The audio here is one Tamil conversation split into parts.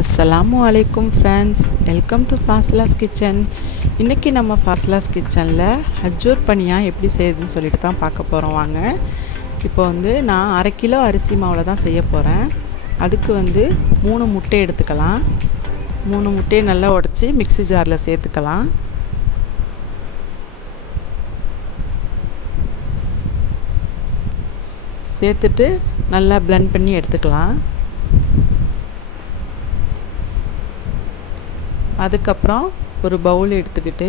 அஸ்ஸலாமு அலைக்கும் friends welcome to Fazlas kitchen இன்றைக்கி நம்ம ஃபாஸ்லாஸ் கிச்சனில் ஹஜ்ஜூர் பனியாக எப்படி செய்யுதுன்னு சொல்லிட்டு தான் பார்க்க போகிறோம் வாங்க. இப்போ வந்து நான் அரை கிலோ அரிசி மாவில் தான் செய்ய போகிறேன் அதுக்கு வந்து மூணு முட்டை எடுத்துக்கலாம். மூணு முட்டையை நல்லா உடச்சி மிக்ஸி ஜாரில் சேர்த்துக்கலாம். சேர்த்துட்டு நல்லா பிளெண்ட் பண்ணி எடுத்துக்கலாம். அதுக்கப்புறம் ஒரு பவுல் எடுத்துக்கிட்டு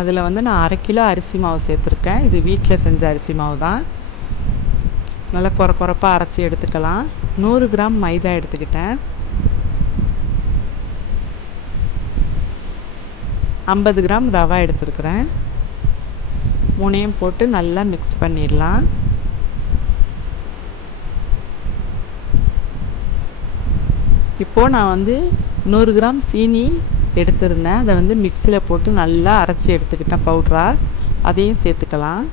அதில் வந்து நான் அரை கிலோ அரிசி மாவு சேர்த்துருக்கேன். இது வீட்டில் செஞ்ச அரிசி மாவு தான். நல்லா குற குறப்பாக அரைச்சி எடுத்துக்கலாம். நூறு கிராம் மைதா எடுத்துக்கிட்டேன். ஐம்பது கிராம் ரவா எடுத்துருக்குறேன். மூணையும் போட்டு நல்லா மிக்ஸ் பண்ணிடலாம். இப்போது நான் வந்து நூறு கிராம் சீனி எடுத்திருந்தேன். அதை வந்து மிக்சியில் போட்டு நல்லா அரைச்சி எடுத்துக்கிட்டேன் பவுட்ராக அதையும் சேர்த்துக்கலாம்.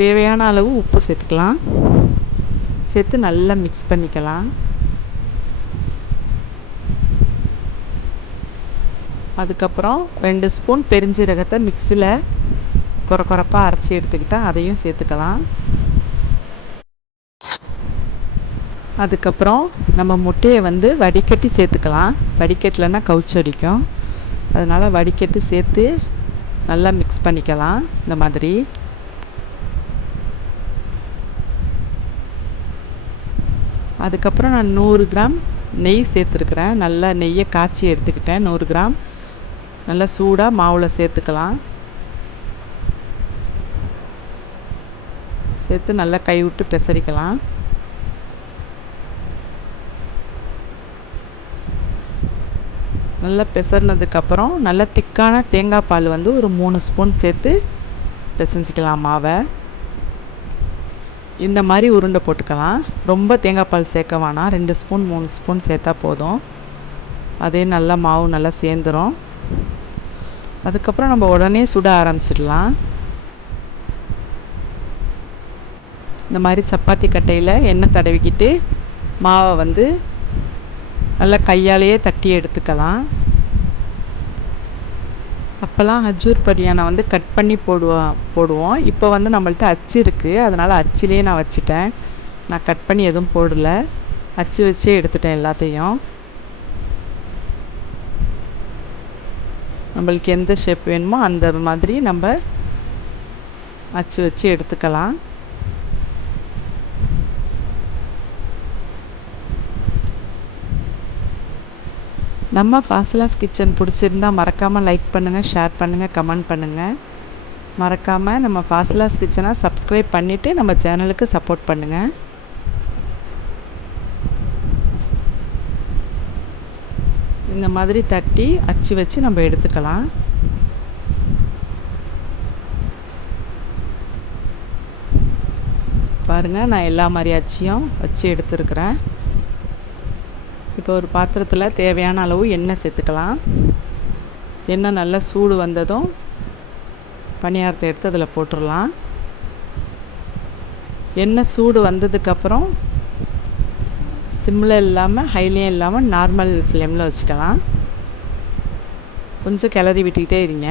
தேவையான அளவு உப்பு சேர்த்துக்கலாம். சேர்த்து நல்லா மிக்ஸ் பண்ணிக்கலாம். அதுக்கப்புறம் ரெண்டு ஸ்பூன் பெருஞ்சீரகத்தை மிக்சியில் குறை குறப்பாக அரைச்சி எடுத்துக்கிட்டால் அதையும் சேர்த்துக்கலாம். அதுக்கப்புறம் நம்ம முட்டையை வந்து வடிகட்டி சேர்த்துக்கலாம். வடிகட்டலைன்னா கவுச்சு அடிக்கும். அதனால் வடிகட்டி சேர்த்து நல்லா மிக்ஸ் பண்ணிக்கலாம். இந்த மாதிரி. அதுக்கப்புறம் நான் நூறு கிராம் நெய் சேர்த்துருக்குறேன். நல்லா நெய்யை காய்ச்சி எடுத்துக்கிட்டேன். நூறு கிராம். நல்லா சூடாக மாவில் சேர்த்துக்கலாம். சேர்த்து நல்லா கை விட்டு பெசரிக்கலாம். நல்லா பெசறினதுக்கப்புறம் நல்லா திக்கான தேங்காய் பால் வந்து ஒரு மூணு ஸ்பூன் சேர்த்து பிசைஞ்சிக்கலாம் மாவை. இந்த மாதிரி உருண்டை போட்டுக்கலாம். ரொம்ப தேங்காய் பால் சேர்க்க வேணாம். ரெண்டு ஸ்பூன் மூணு ஸ்பூன் சேர்த்தா போதும். அதே நல்லா மாவு நல்லா சேர்ந்துடும் அதுக்கப்புறம் நம்ம உடனே சுட ஆரம்பிச்சிடலாம். இந்த மாதிரி சப்பாத்தி கட்டையில் எண்ணெய் தடவிக்கிட்டு மாவை வந்து நல்லா கையாலேயே தட்டி எடுத்துக்கலாம். அப்போல்லாம் அஜூர் படியானை வந்து கட் பண்ணி போடுவோம் போடுவோம். இப்போ வந்து நம்மள்ட்ட அச்சு இருக்குது அதனால் அச்சிலே நான் வச்சுட்டேன். நான் கட் பண்ணி எதுவும் போடல. அச்சு வச்சே எடுத்துட்டேன் எல்லாத்தையும். நம்மளுக்கு எந்த ஷேப் வேணுமோ அந்த மாதிரி நம்ம அச்சு வச்சு எடுத்துக்கலாம். நம்ம ஃபாசிலாஸ் கிச்சன் பிடிச்சிருந்தா மறக்காமல் லைக் பண்ணுங்கள் ஷேர் பண்ணுங்கள் கமெண்ட் பண்ணுங்கள் மறக்காமல் நம்ம ஃபாசிலாஸ் கிச்சனை சப்ஸ்கிரைப் பண்ணிவிட்டு நம்ம சேனலுக்கு சப்போர்ட் பண்ணுங்கள் இந்த மாதிரி தட்டி அச்சு வச்சு நம்ம எடுத்துக்கலாம். பாருங்கள் நான் எல்லா மாதிரி அச்சியும் வச்சு எடுத்துருக்குறேன். இப்போ ஒரு பாத்திரத்தில் தேவையான அளவு எண்ணெய் சேர்த்துக்கலாம். எண்ணெய் நல்லா சூடு வந்ததும் பணியாரத்தை எடுத்து அதில் போட்டுடலாம் எண்ணெய் சூடு வந்ததுக்கப்புறம் சிம்மில் இல்லாமல் ஹைலையும் இல்லாமல் நார்மல் ஃப்ளேமில் வச்சுக்கலாம். கொஞ்சம் கிளறி விட்டுக்கிட்டே இருங்க.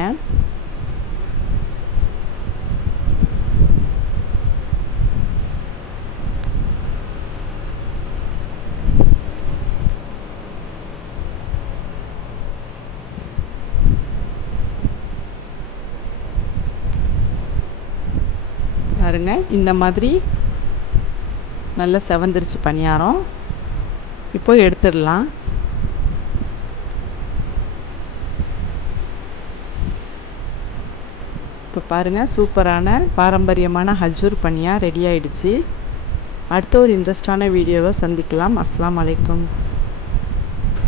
பாருங்க. இந்த மாதிரி நல்லா செவந்துருச்சு பணியாரம். இப்போ எடுத்துடலாம். இப்போ பாருங்கள் சூப்பரான பாரம்பரியமான ஹஜூர் பணியாக ரெடி ஆயிடுச்சு. அடுத்த ஒரு இன்ட்ரெஸ்டான வீடியோவை சந்திக்கலாம். அஸ்லாம் வலைக்கம்